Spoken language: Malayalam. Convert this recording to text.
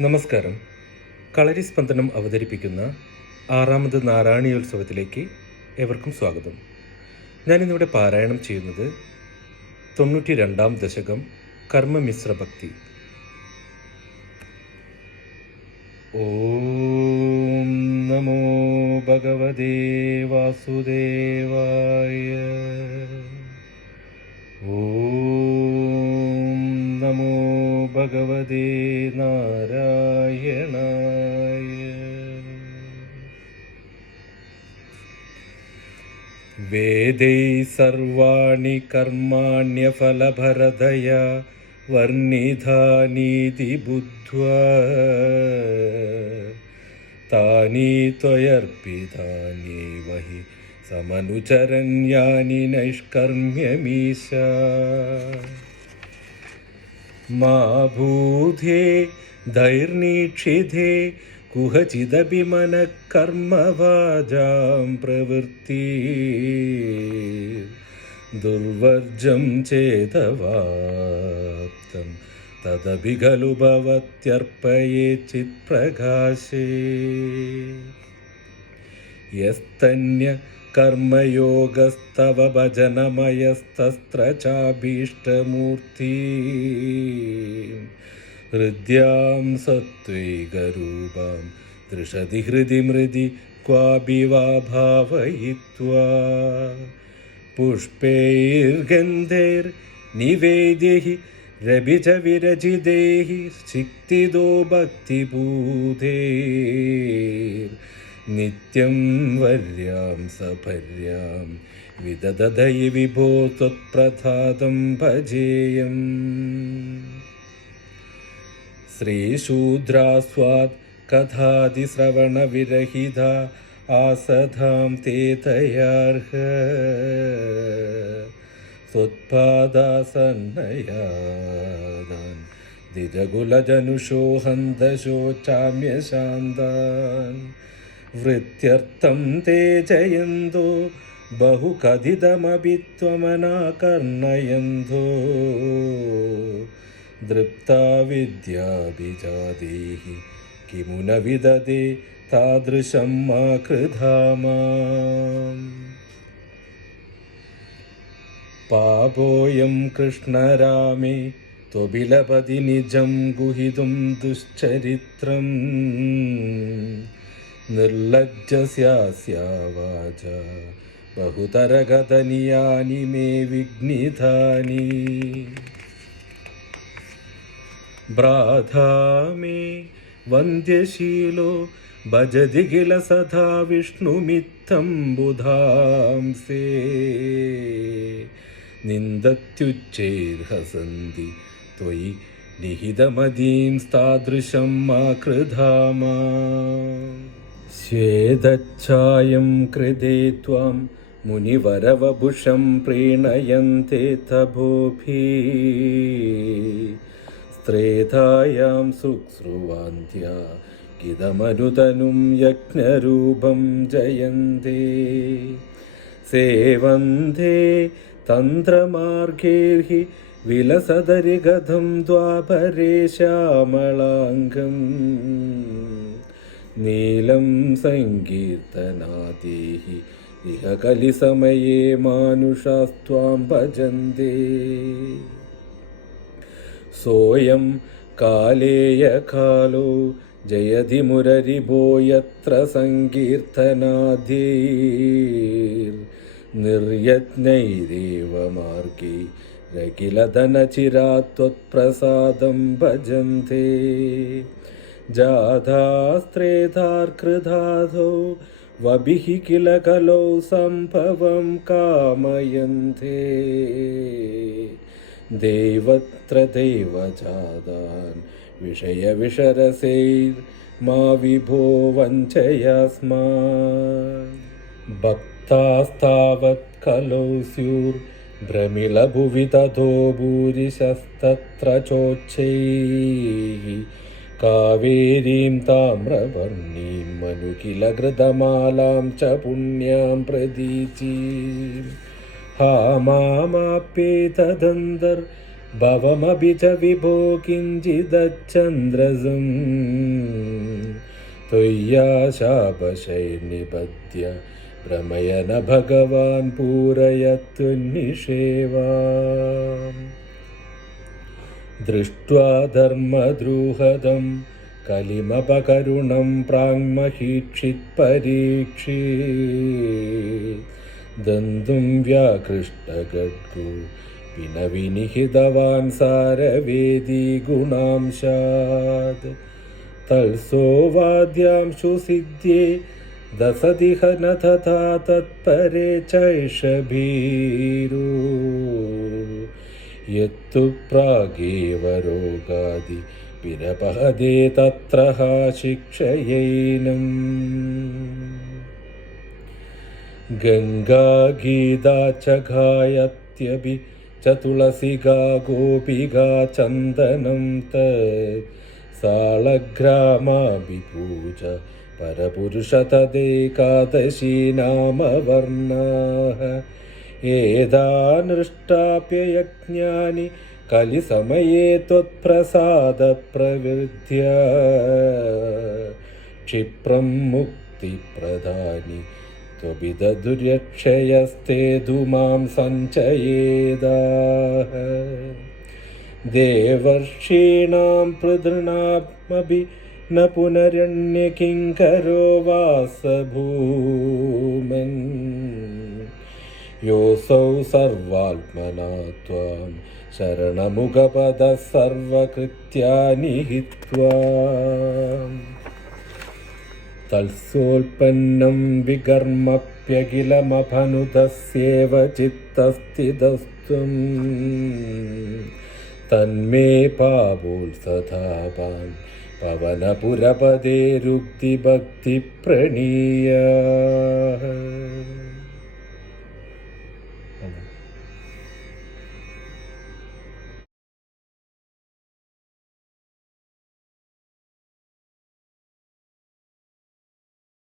നമസ്കാരം. കളരി സ്പന്ദനം അവതരിപ്പിക്കുന്ന ആറാമത് നാരായണീയോത്സവത്തിലേക്ക് ഏവർക്കും സ്വാഗതം. ഞാനിന്നിവിടെ പാരായണം ചെയ്യുന്നത് തൊണ്ണൂറ്റി രണ്ടാം ദശകം കർമ്മമിശ്ര ഭക്തി ഓം നമോ ഭഗവതേ വാസുദേവായ. ഓം भगवते नारायणाय। वेदैः सर्वाणि कर्माण्यफलभरदया वर्णिधानीति बुद्ध्वा। तानि त्वयर्पितान्येव हि समनुचरण्यानि नैष्कर्म्यमीशा। मा भूधे धैर्नीक्षिधे कुहचिदपि मनः कर्मवाजां प्रवृत्ति। दुर्वर्जं चेतवाप्तं तदपि खलु भवत्यर्पये चित्प्रकाशे। यस्तन्य कर्मयोगस्तव भजनमयस्तस्त्र चाभीष्टमूर्ति हृद्यां सत्त्वैकरूपां दृशति हृदि मृदि क्वापि वा भावयित्वा पुष्पैर्गन्धैर्निवेद्यैः रवि च विरचिदैः शिक्तिदो भक्तिबूधैर्नित्यं वर्यां सपर्यां विददधयि विभो त्वत्प्रसादं भजेयम्। श्रीशूद्रास्वात् कथादिश्रवणविरहिता आसधां ते तयार्ह। स्वत्पादासन्नयादान् द्विजकुलजनुषो हन्तशोचाम्यशान्तान् वृत्त्यर्थं ते जयन्तो बहुकथितमपि त्वमनाकर्णयन्तो दृप्ता विद्याभिजादेः किमु न विददे तादृशं मा कृधामाम् पापोऽयं कृष्णरामे त्वबिलपति निजं गुहितुं दुश्चरित्रम् निर्लज्जस्यास्या वाचा बहुतरगतनियानि मे विघ्नितानि। भ्राता मे वन्द्यशीलो भजति किल सदा विष्णुमित्थं बुधांसे निन्दत्युच्चैर्हसन्ति त्वयि निहितमदीं तादृशं मा कृधामा श्वेदच्छायं कृते त्वां मुनिवरवभुषं प्रीणयन्ते तभोभिः स्त्रेधायां शुश्रुवान्त्या किदमनुतनुं यज्ञरूपं जयन्ते सेवन्ते तन्त्रमार्गैर्हि विलसदरिगधं द्वापरे श्यामलाङ्गम् നീലം സങ്കീർത്തനാദേഹി ഇഹ കലിസമയേ മാനുഷാസ്ത്വാം ഭജന്തേ. സോയം കാലേയ കാലോ ജയതി മുരരിഭോ യത്ര സങ്കീർത്തനാധീർ. നിർയജ്ഞൈരേവ മാർഗേ രകിലധനചിരാത്വത്പ്രസാദം ഭജന്തേ. जाधास्त्रेधार्कृधाधो वभिः किल कलौ सम्भवं कामयन्ते देवत्र देवजादान् विषयविषरसैर्मा विभो वञ्चयस्मान् भक्तास्तावत् खलौ स्युर्भ्रमिलभुवि ततो भूरिशस्तत्र चोच्चैः कावेरीं ताम्रवर्णीं मनुकिलघृतमालां च पुण्यां प्रदीचीं हा मामाप्ये तदन्तर्भवमपि च विभो किञ्चिदच्छन्द्रसम् त्वय्याशापशैर्निपत्य भ्रमयन भगवान् पूरयत्वन्निषेवा ദൃഷ്ട്വാ धर्मद्रुहदं कलिमपकरुणं പ്രാങ്മഹീക്ഷിത്പരീക്ഷീ. ദന്തും വ്യാകൃഷ്ടഗഡ്ഗു പിനവിനിഹിതവാൻ സാരവേദി ഗുണാംശാത് തൽസോവാദ്യാംശു സിദ്ധ്യേ ദസതിഹ ന തഥാ തത്പരെ ചൈഷഭീരൂ യത്തു പ്രാഗേവ രോഗാദി വിരപഹദേ തത്ര ഹാ ശിക്ഷയൈനം. ഗംഗാഗീതാ ച ഗായത്യപി ച തുളസികാ ഗോപികാ ചന്ദനം തത് സാളഗ്രാമാഭി പൂജ एतानृष्टाप्ययज्ञानि कलिसमये त्वत्प्रसादप्रवृद्ध्य क्षिप्रं मुक्तिप्रदानि त्वभिदुर्यक्षयस्ते तु मां सञ्चयेदाः देवर्षीणां पृतृणामपि न पुनरण्यकिङ्करो वासभू योऽसौ सर्वात्मना त्वां शरणमुगपदः सर्वकृत्यानि हित्वा तत्सोल्पन्नं विकर्मप्यखिलमभनुतस्येव चित्तस्थितस्त्वं तन्मे पावोत्सधापान् पवनपुरपदे रुक्तिभक्तिप्रणीया